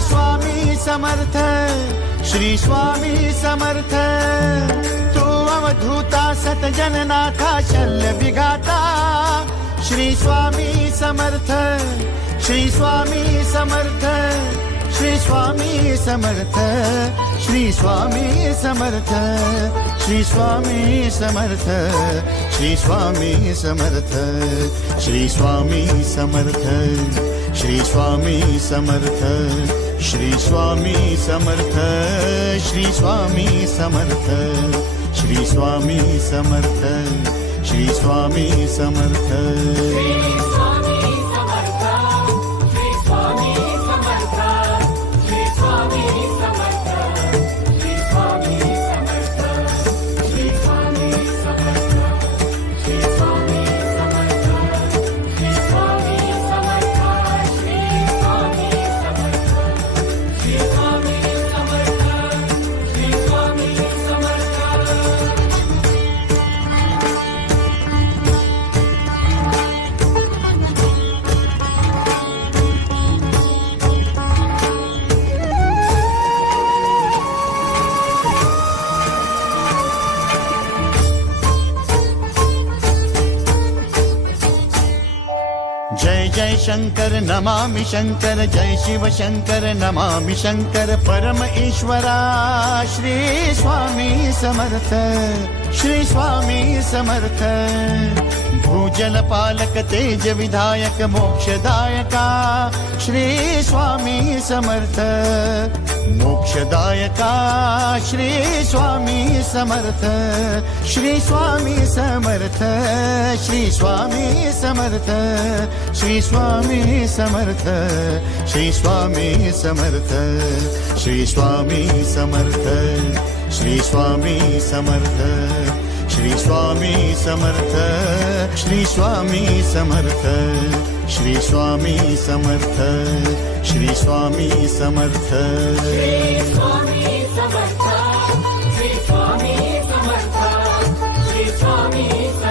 स्वामी समर्थ, श्री स्वामी समर्थ। तू अवधूता सतजननाथा शल्य विघाता, श्री स्वामी समर्थ, श्री स्वामी समर्थ, श्री स्वामी समर्थ, श्री स्वामी समर्थ, श्री स्वामी समर्थ, श्री स्वामी समर्थ, श्री स्वामी समर्थ, श्री स्वामी समर्थ, श्री स्वामी समर्थ, श्री स्वामी समर्थ, श्री स्वामी समर्थ, श्री स्वामी समर्थ। जय जय शंकर नमामि शंकर, जय शिव शंकर नमामि शंकर। परम ईश्वरा श्री स्वामी समर्थ, श्री स्वामी समर्थ। भूजल पालक तेज विधायक मोक्षदायका, श्री स्वामी समर्थ। मोक्षदायका श्री स्वामी समर्थ, श्री स्वामी समर्थ, श्री स्वामी समर्थ, श्री स्वामी समर्थ, श्री स्वामी समर्थ, श्री स्वामी समर्थ, श्री स्वामी समर्थ, श्री स्वामी समर्थ, श्री स्वामी समर्थ, श्री स्वामी समर्थ, श्री स्वामी समर्थ। श्री स्वामी समर्थ, श्री स्वामी समर्थ, श्री स्वामी समर्थ।